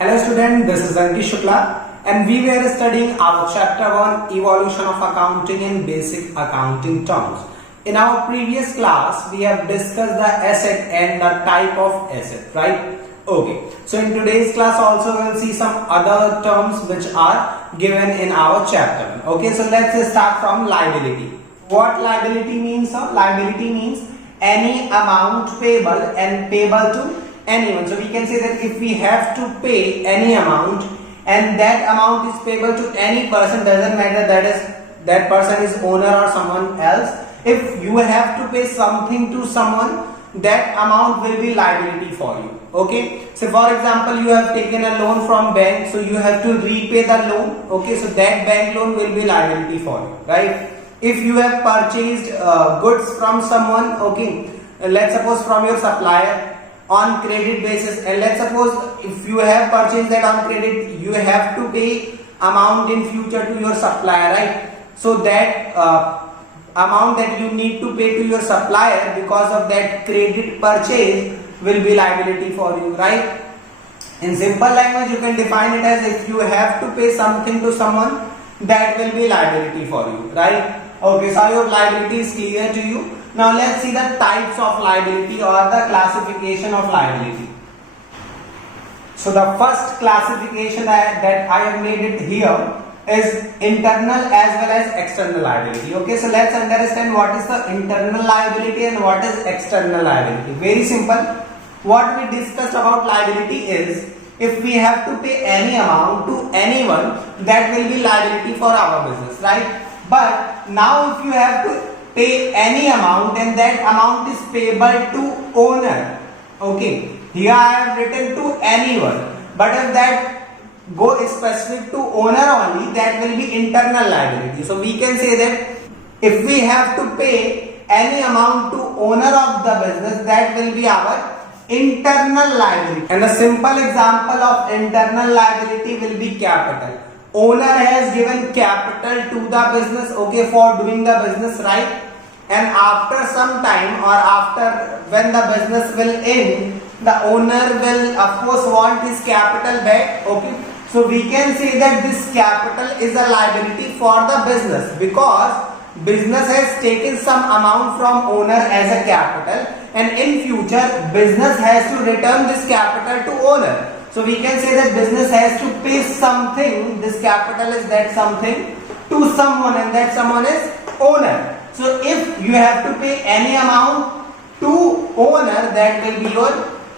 Hello student, this is Ankit Shukla and we were studying our chapter 1 Evolution of Accounting in Basic Accounting Terms. In our previous class, we have discussed the asset and the type of asset, right? Okay, so in today's class also we will see some other terms which are given in our chapter. Okay, so let's start from liability. What liability means? Sir? Liability means any amount payable and payable to anyone. So we can say that if we have to pay any amount and that amount is payable to any person, doesn't matter that person is owner or someone else. If you have to pay something to someone, that amount will be liability for you. Okay, so for example, you have taken a loan from bank, so you have to repay the loan. Okay, so that bank loan will be liability for you, right? If you have purchased goods from someone, okay, let's suppose from your supplier on credit basis, and let's suppose if you have purchased that on credit, you have to pay amount in future to your supplier, right? So that amount that you need to pay to your supplier because of that credit purchase will be liability for you, right? In simple language, you can define it as if you have to pay something to someone, that will be liability for you, right? Okay, so your liability is clear to you. Now let's see the types of liability or the classification of liability. So the first classification that I have made it here is internal as well as external liability. Okay, so let's understand what is the internal liability and what is external liability. Very simple. What we discussed about liability is if we have to pay any amount to anyone, that will be liability for our business, right? But now if you have to pay any amount and that amount is payable to owner, okay, here I have written to anyone, but if that go specific to owner only, that will be internal liability. So we can say that if we have to pay any amount to owner of the business, that will be our internal liability. And a simple example of internal liability will be capital. Owner has given capital to the business, okay, for doing the business, right? And after some time or after when the business will end, the owner will of course want his capital back, okay? So we can say that this capital is a liability for the business because business has taken some amount from owner as a capital, and in future business has to return this capital to owner. So we can say that business has to pay something, this capital is that something, to someone, and that someone is owner. So if you have to pay any amount to owner, that will be your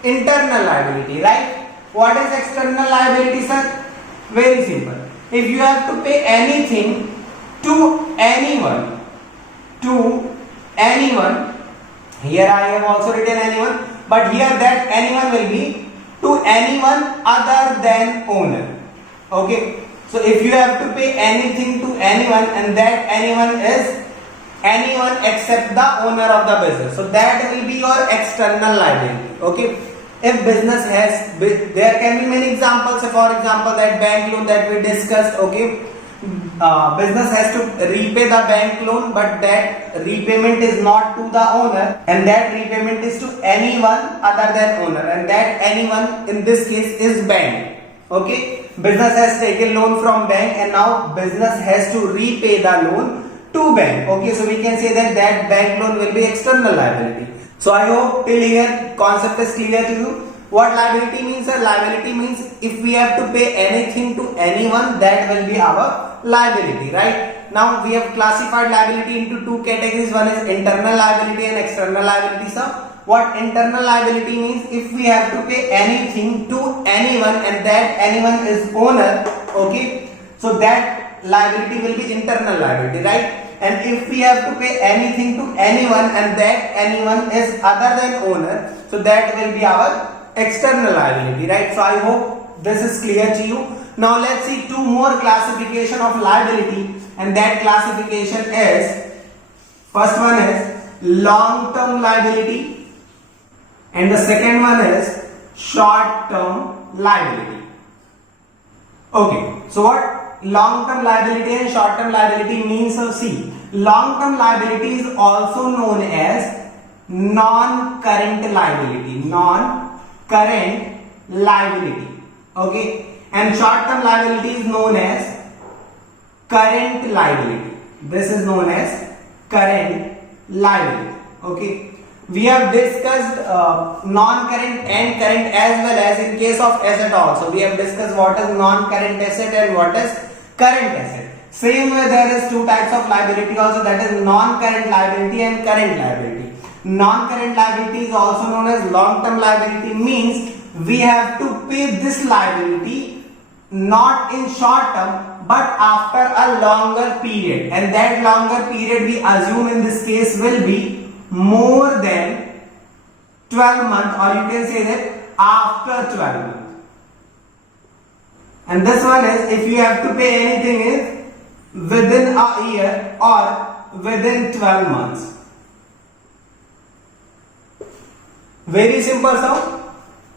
internal liability, right? What is external liability, sir? Very simple. If you have to pay anything to anyone, here I have also written anyone, but here that anyone will be to anyone other than owner. Okay, so if you have to pay anything to anyone and that anyone is anyone except the owner of the business, so that will be your external liability. Okay, if business has, there can be many examples. For example, that bank loan that we discussed, okay, business has to repay the bank loan, but that repayment is not to the owner, and that repayment is to anyone other than owner, and that anyone in this case is bank. Okay, business has taken loan from bank and now business has to repay the loan to bank. Okay, so we can say that that bank loan will be external liability. So I hope till here concept is clear to you. What liability means? Liability means if we have to pay anything to anyone, that will be our liability, right? Now we have classified liability into two categories. One is internal liability and external liability. So what internal liability means? If we have to pay anything to anyone and that anyone is owner, okay, so that liability will be internal liability, right? And if we have to pay anything to anyone and that anyone is other than owner, so that will be our external liability, right? So I hope this is clear to you. Now let's see two more classification of liability, and that classification is, first one is long-term liability and the second one is short-term liability. Okay, so what long-term liability and short-term liability means? So see, long-term liability is also known as non-current liability. Non-current liability. Okay, and short term liability is known as current liability. This is known as current liability. Okay, we have discussed non-current and current as well as in case of asset also. We have discussed what is non-current asset and what is current asset. Same way there is two types of liability also, that is non-current liability and current liability. Non-current liability is also known as long-term liability, means we have to pay this liability not in short term but after a longer period, and that longer period we assume in this case will be more than 12 months, or you can say that after 12 months. And this one is if you have to pay anything is within a year or within 12 months. Very simple, sir.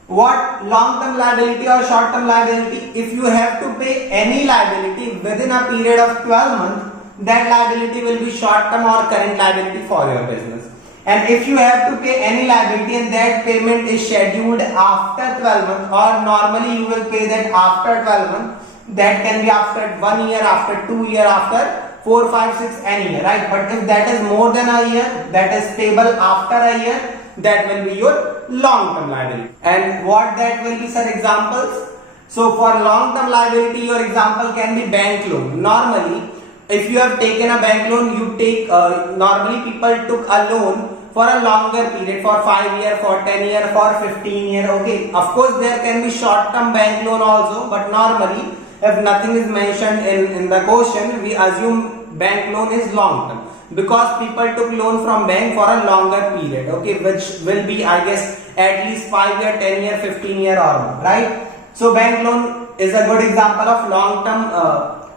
What long-term liability or short-term liability? If you have to pay any liability within a period of 12 months, that liability will be short-term or current liability for your business. And if you have to pay any liability and that payment is scheduled after 12 months, or normally you will pay that after 12 months, that can be after 1 year, after 2 years, after 4, 5, 6, any year, right? But if that is more than a year, that is payable after a year, that will be your long-term liability. And what that will be, sir? Examples. So for long-term liability, your example can be bank loan. Normally, if you have taken a bank loan, you take normally people took a loan for a longer period, for 5 years, for 10 years, for 15 years. Okay, of course there can be short-term bank loan also, but normally if nothing is mentioned in the question, we assume bank loan is long-term, because people took loan from bank for a longer period, okay, which will be, I guess, at least 5 year, 10 year, 15 year or more, right? So bank loan is a good example of long-term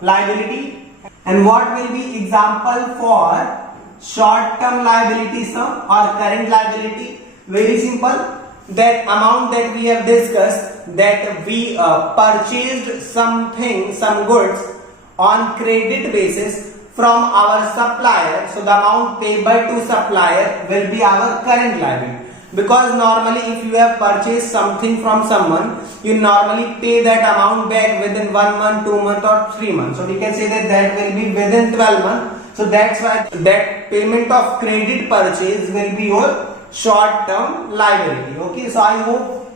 liability. And what will be example for short-term liability, sir, or current liability? Very simple. That amount that we have discussed, that we purchased something, some goods on credit basis from our supplier, so the amount payable to supplier will be our current liability. Because normally if you have purchased something from someone, you normally pay that amount back within 1 month, 2 months or 3 months. So we can say that that will be within 12 months. So that's why that payment of credit purchase will be your short-term liability. Okay, so I hope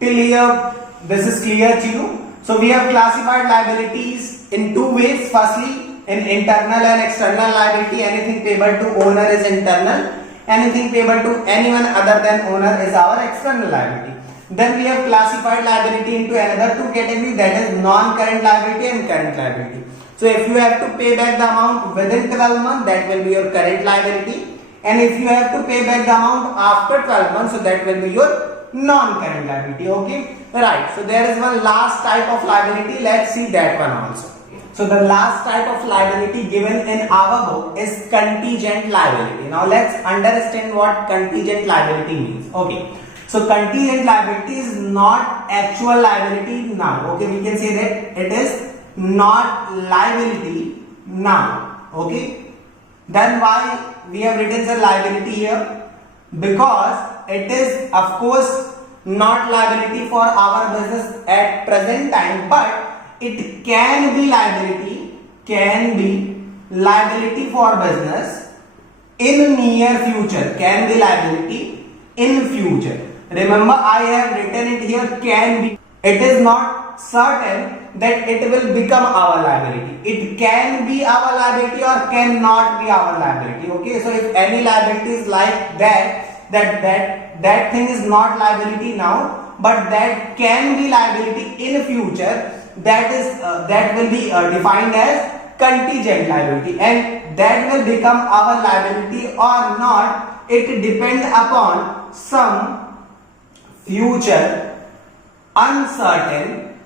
till here this is clear to you. So we have classified liabilities in two ways. Firstly, in internal and external liability. Anything payable to owner is internal, anything payable to anyone other than owner is our external liability. Then we have classified liability into another two categories, that is non-current liability and current liability. So if you have to pay back the amount within 12 months, that will be your current liability. And if you have to pay back the amount after 12 months, so that will be your non-current liability. Okay, right. So there is one last type of liability. Let's see that one also. So the last type of liability given in our book is contingent liability. Now let's understand what contingent liability means. Okay, so contingent liability is not actual liability now. Okay, we can say that it is not liability now. Okay, then why we have written the liability here? Because it is of course not liability for our business at present time, but it can be liability for business in near future, can be liability in future. Remember, I have written it here, can be. It is not certain that it will become our liability. It can be our liability or cannot be our liability. Okay, so if any liability is like that thing is not liability now, but that can be liability in future, that will be defined as contingent liability, and that will become our liability or not, it depends upon some future uncertain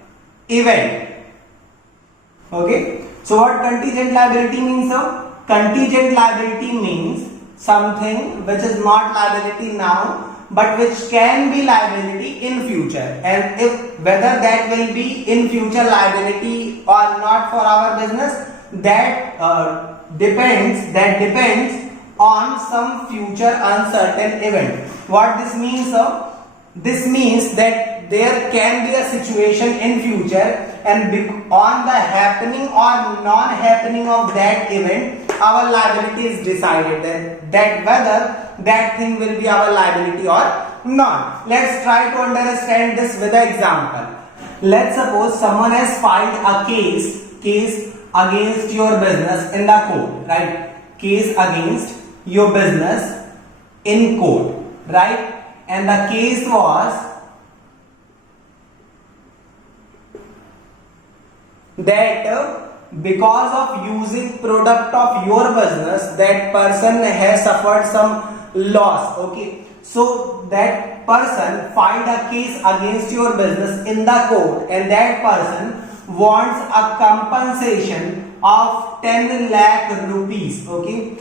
event. Okay, so what contingent liability means, sir? Contingent liability means something which is not liability now but which can be liability in future, and if whether that will be in future liability or not for our business, that depends on some future uncertain event. What this means, sir? This means that there can be a situation in future, and on the happening or non-happening of that event, our liability is decided, that whether that thing will be our liability or not. Let's try to understand this with an example. Let's suppose someone has filed a case against your business in the court, right? Case against your business in court, right? And the case was that because of using product of your business, that person has suffered some loss. Okay, so that person filed a case against your business in the court, and that person wants a compensation of 10 lakh rupees. Okay,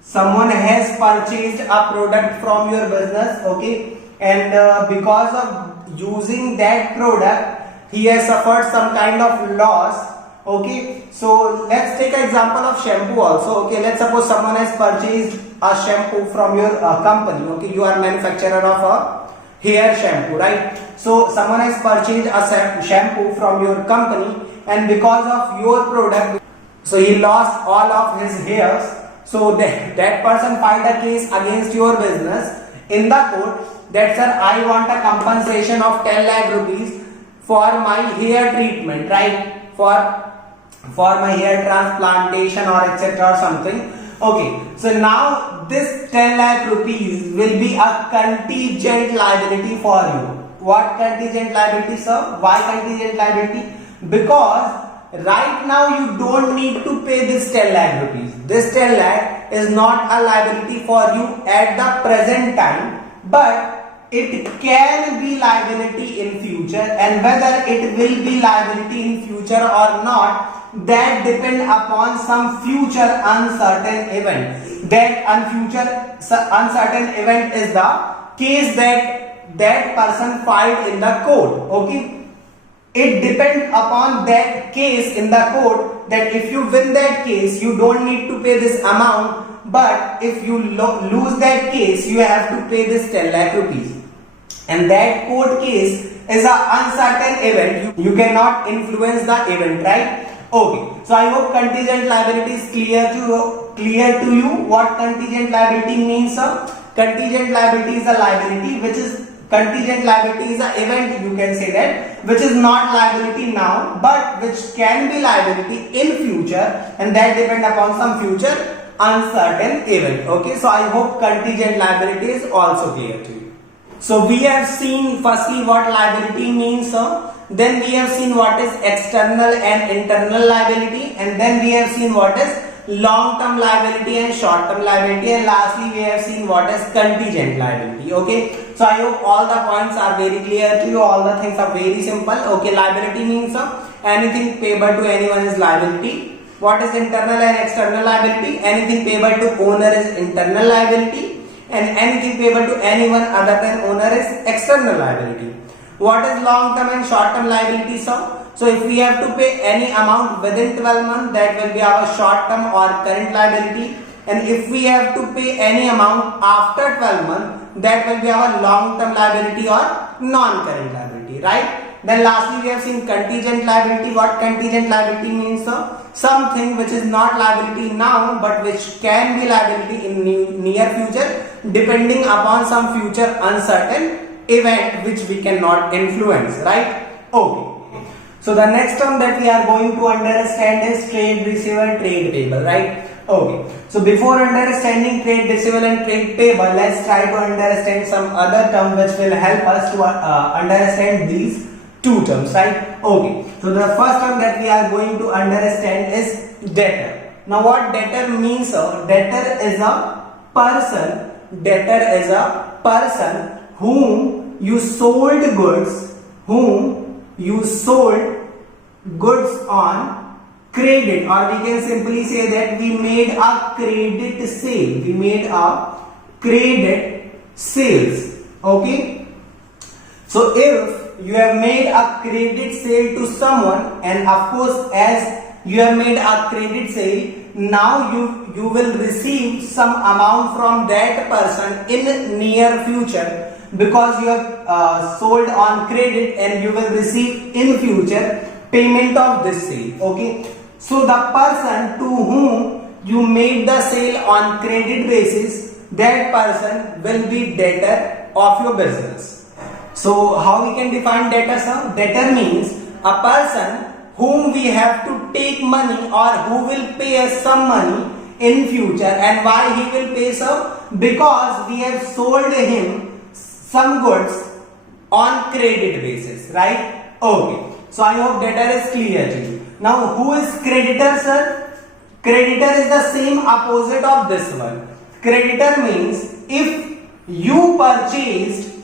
someone has purchased a product from your business, okay, and because of using that product he has suffered some kind of loss. Okay, so let's take an example of shampoo also. Okay, let's suppose someone has purchased a shampoo from your company. Okay, you are manufacturer of a hair shampoo, right? So someone has purchased a shampoo from your company, and because of your product, so he lost all of his hairs. So that person filed a case against your business in the court that, sir, I want a compensation of 10 lakh rupees for my hair treatment, right? For my hair transplantation or etc. or something. Okay, so now this 10 lakh rupees will be a contingent liability for you. What contingent liability, sir? Why contingent liability? Because right now you don't need to pay this 10 lakh rupees. This 10 lakh is not a liability for you at the present time, but it can be liability in future, and whether it will be liability in future or not, that depend upon some future uncertain event. That future uncertain event is the case that person filed in the court. Okay, it depends upon that case in the court, that if you win that case you don't need to pay this amount, but if you lose that case you have to pay this 10 lakh rupees. And that court case is an uncertain event. You cannot influence the event, right? Okay, so I hope contingent liability is clear to you. What contingent liability means, sir? Contingent liability is a liability which is contingent liability is an event, you can say that, which is not liability now, but which can be liability in future, and that depend upon some future uncertain event. Okay, so I hope contingent liability is also clear to you. So we have seen firstly what liability means, sir. Then we have seen what is external and internal liability, and then we have seen what is long-term liability and short-term liability, and lastly we have seen what is contingent liability. Okay, so I hope all the points are very clear to you. All the things are very simple. Okay, liability means anything payable to anyone is liability. What is internal and external liability? Anything payable to owner is internal liability, and anything payable to anyone other than owner is external liability. What is long-term and short-term liability, sir? So if we have to pay any amount within 12 months, that will be our short-term or current liability, and if we have to pay any amount after 12 months, that will be our long-term liability or non-current liability, right? Then lastly we have seen contingent liability. What contingent liability means, sir? Something which is not liability now but which can be liability in near future, depending upon some future uncertain event which we cannot influence, right? Okay, so the next term that we are going to understand is trade receivable, trade payable, right? Okay, so before understanding trade receivable and trade payable, let's try to understand some other term which will help us to understand these two terms, right? Okay, so the first term that we are going to understand is debtor. Now what debtor means, sir? Debtor is a person. Debtor is a person whom you sold goods on credit, or we can simply say that we made a credit sale. We made a credit sales. Okay, so if you have made a credit sale to someone, and of course as you have made a credit sale, now you will receive some amount from that person in near future. because you have sold on credit and you will receive in future payment of this sale. Okay, so the person to whom you made the sale on credit basis, that person will be debtor of your business. So how we can define debtor, sir? Debtor means a person whom we have to take money or who will pay us some money in future. And why he will pay, sir? Because we have sold him some goods on credit basis, right? Okay, so I hope debtor is clear to you. Now who is creditor, sir? Creditor is the same opposite of this one. Creditor means if you purchased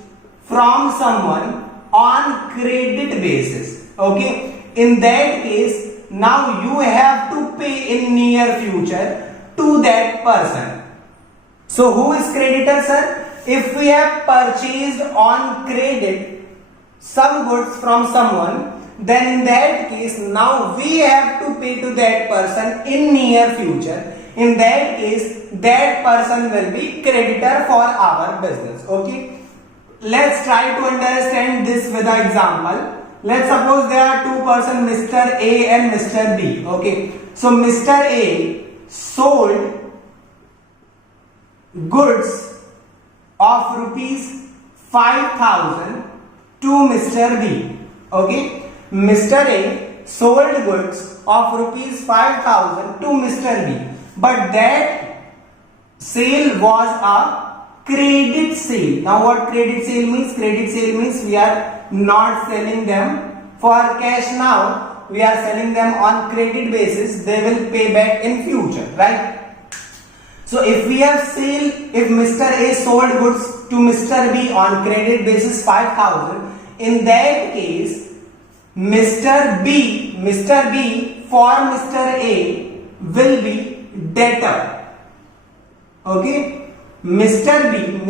from someone on credit basis, okay, in that case now you have to pay in near future to that person. So who is creditor, sir? If we have purchased on credit some goods from someone, then in that case now we have to pay to that person in near future. In that case that person will be creditor for our business. Okay, let's try to understand this with an example. Let's suppose there are two persons, Mr. A and Mr. B. Okay, so Mr. A sold goods of rupees 5,000 to Mr. B. Okay, Mr. A sold goods of rupees 5,000 to Mr. B, but that sale was a credit sale. Now what credit sale means? Credit sale means we are not selling them for cash now, we are selling them on credit basis. They will pay back in future, right? So if we have sale, if Mr. A sold goods to Mr. B on credit basis 5,000, in that case Mr. B for Mr. A will be debtor. Okay, Mr. B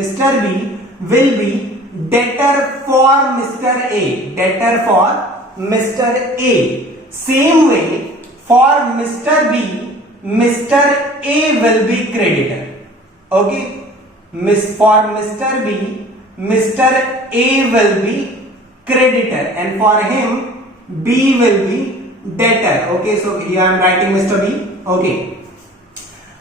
will be debtor for Mr. A, debtor for Mr. A. Same way for Mr. B, Mr. A will be creditor. Okay, for Mr. B, Mr. A will be creditor, and for him B will be debtor. Okay, so here I am writing Mr. B. Okay,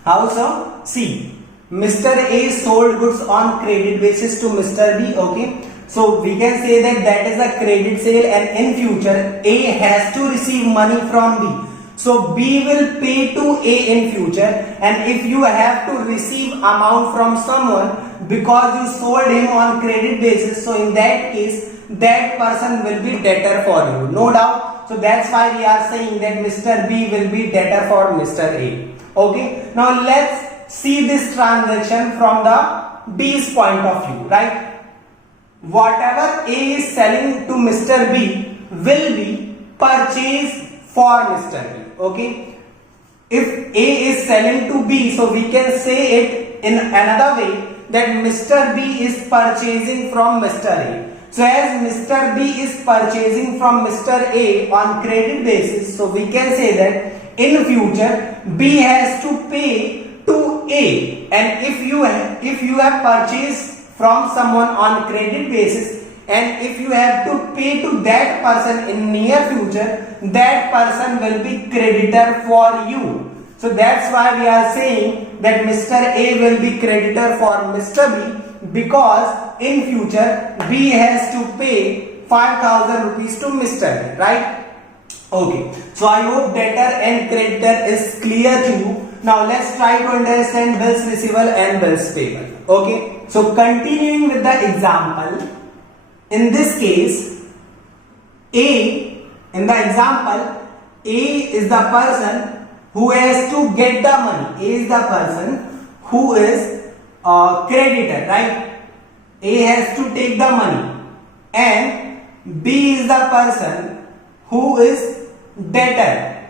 how so? See, Mr. A sold goods on credit basis to Mr. B. Okay, so we can say that that is a credit sale, and in future A has to receive money from B. So B will pay to A in future, and if you have to receive amount from someone because you sold him on credit basis, so in that case that person will be debtor for you, no doubt. So that's why we are saying that Mr. B will be debtor for Mr. A. Okay, now let's see this transaction from the B's point of view, right? Whatever A is selling to Mr. B will be purchased for Mr. B. Okay, if A is selling to B, so we can say it in another way that Mr. B is purchasing from Mr. A. So as Mr. B is purchasing from Mr. A on credit basis, so we can say that in future B has to pay to A, and if you have purchased from someone on credit basis, and if you have to pay to that person in near future, that person will be creditor for you. So that's why we are saying that Mr. A will be creditor for Mr. B, because in future B has to pay 5,000 rupees to Mr. A, right? Okay, so I hope debtor and creditor is clear to you. Now let's try to understand bills receivable and bills payable. Okay, so continuing with the example, in this case in the example A is the person who has to get the money. A is the person who is creditor, right? A has to take the money, and B is the person who is debtor.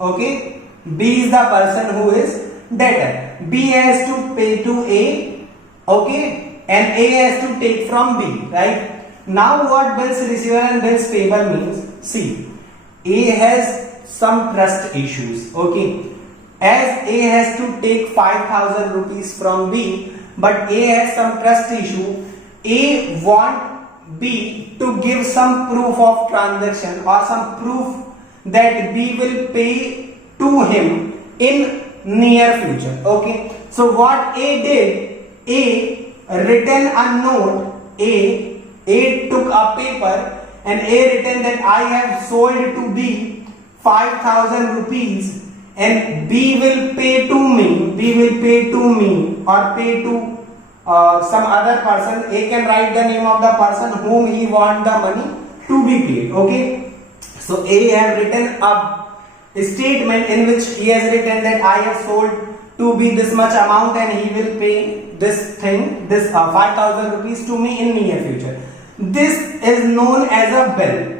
Okay, B is the person who is debtor. B has to pay to A, okay, and A has to take from B, right? Now what bills receivable and bills payable means? See, A has some trust issues, okay, as A has to take 5,000 rupees from B, but A has some trust issue. A want B to give some proof of transaction or some proof that B will pay to him in near future. Okay, so what A did, A written a note, A took a paper and A written that I have sold to B 5,000 rupees and B will pay to me, or pay to some other person. A can write the name of the person whom he want the money to be paid. Okay, so A have written a statement in which he has written that I have sold to be this much amount and he will pay this thing, this 5,000 rupees to me in near future. This is known as a bill.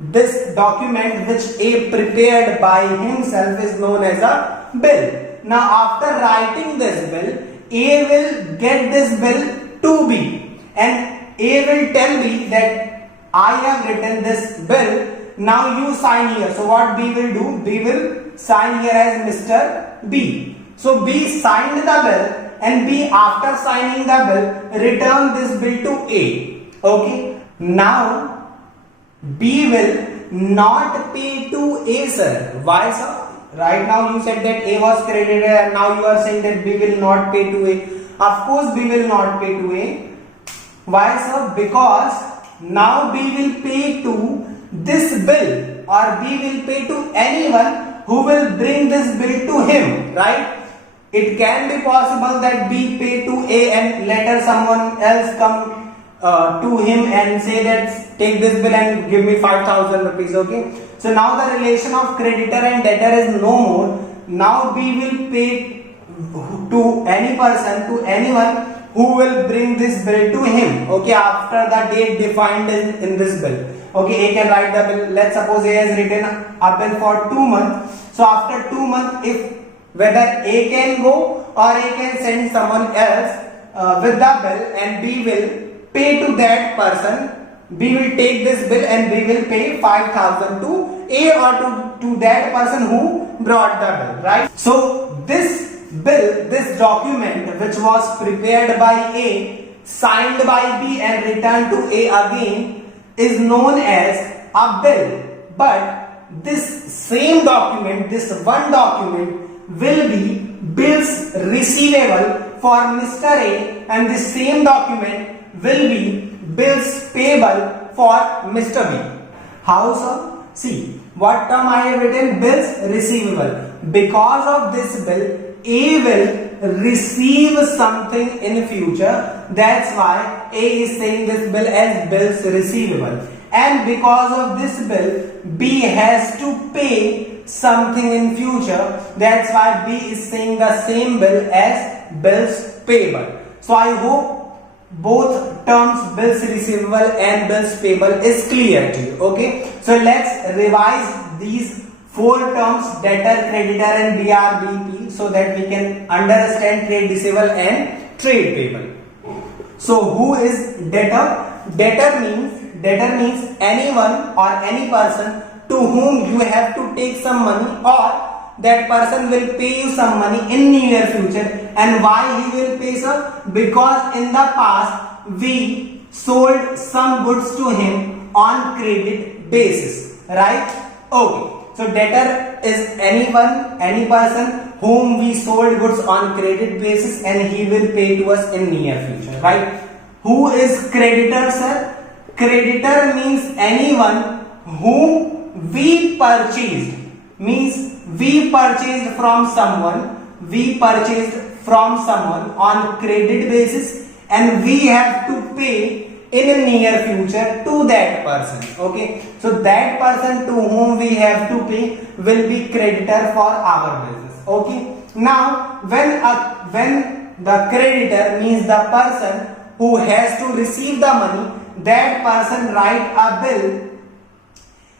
This document which A prepared by himself is known as a bill. Now after writing this bill, A will get this bill to B and A will tell B that I have written this bill, now you sign here. So what B will do? B will sign here as Mr. B. So B signed the bill and B, after signing the bill, returned this bill to A. Okay. Now B will not pay to A, sir. Why, sir? Right now you said that A was credited and now you are saying that B will not pay to A. Of course B will not pay to A. Why, sir? Because now B will pay to this bill, or B will pay to anyone who will bring this bill to him, right? It can be possible that B pay to A and later someone else come to him and say that take this bill and give me 5,000 rupees. Okay, so now the relation of creditor and debtor is no more. Now B will pay to any person, to anyone who will bring this bill to him. Okay, after the date defined in this bill. Okay, A can write the bill. Let's suppose A has written a bill for 2 months. So after 2 months, if whether A can go or A can send someone else with the bill and B will pay to that person, B will take this bill and B will pay 5,000 to A or to that person who brought the bill, right? So this bill, this document which was prepared by A, signed by B and returned to A again, is known as a bill. But this same document, this one document, will be bills receivable for Mr. A and the same document will be bills payable for Mr. B. How so? See, what term I have written? Bills receivable. Because of this bill, A will receive something in future. That's why A is saying this bill as bills receivable. And because of this bill, B has to pay something in future. That's why B is saying the same bill as bills payable. So I hope both terms bills receivable and bills payable is clear to you. Okay, so let's revise these 4 terms, debtor, creditor and BRBP, so that we can understand trade receivable and trade payable. So who is debtor? Debtor means anyone or any person to whom you have to take some money, or that person will pay you some money in near future. And why he will pay, sir? Because in the past we sold some goods to him on credit basis, right? Okay, so debtor is anyone, any person whom we sold goods on credit basis and he will pay to us in near future, right? Who is creditor, sir? Creditor means anyone whom we purchased, means we purchased from someone, on credit basis and we have to pay in a near future to that person. Okay, so that person to whom we have to pay will be creditor for our business. Okay, now when the creditor means the person who has to receive the money, that person write a bill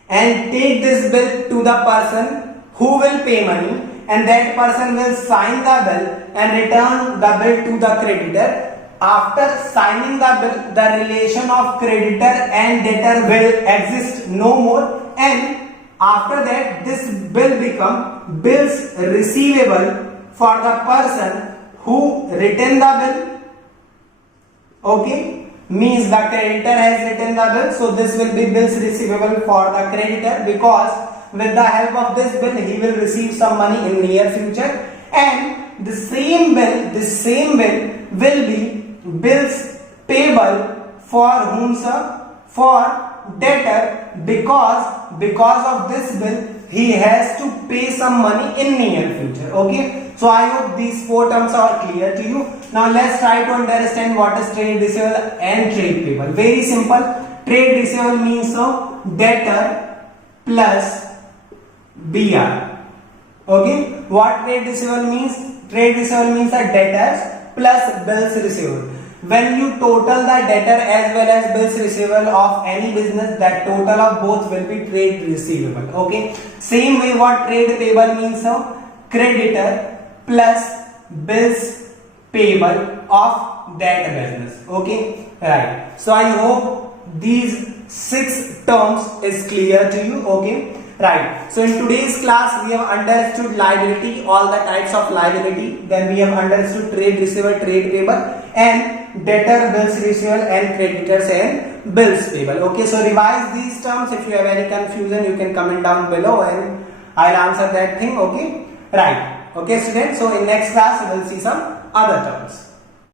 and take this bill to the person who will pay money, and that person will sign the bill and return the bill to the creditor. After signing the bill, the relation of creditor and debtor will exist no more, and after that this bill become bills receivable for the person who written the bill Okay, means the creditor has written the bill, so this will be bills receivable for the creditor, because with the help of this bill he will receive some money in near future, and the same bill will be bills payable for whom, sir? For debtor, because of this bill he has to pay some money in near future. Okay, so I hope these four terms are clear to you. Now let's try to understand what is trade receivable and trade payable. Very simple. Trade receivable means so debtor plus BR. Okay, what trade receivable means? Trade receivable means a debtors plus bills receivable. When you total the debtor as well as bills receivable of any business, that total of both will be trade receivable. Okay, same way what trade payable means, so creditor plus bills payable of that business. Okay, right. So I hope these 6 terms is clear to you. Okay, right. So in today's class we have understood liability, all the types of liability. Then we have understood trade receivable, trade payable, and debtor, bills receivable, and creditors and bills payable. Okay, so revise these terms. If you have any confusion, you can comment down below and I'll answer that thing. Okay, right. Okay, students. So in next class we will see some other terms.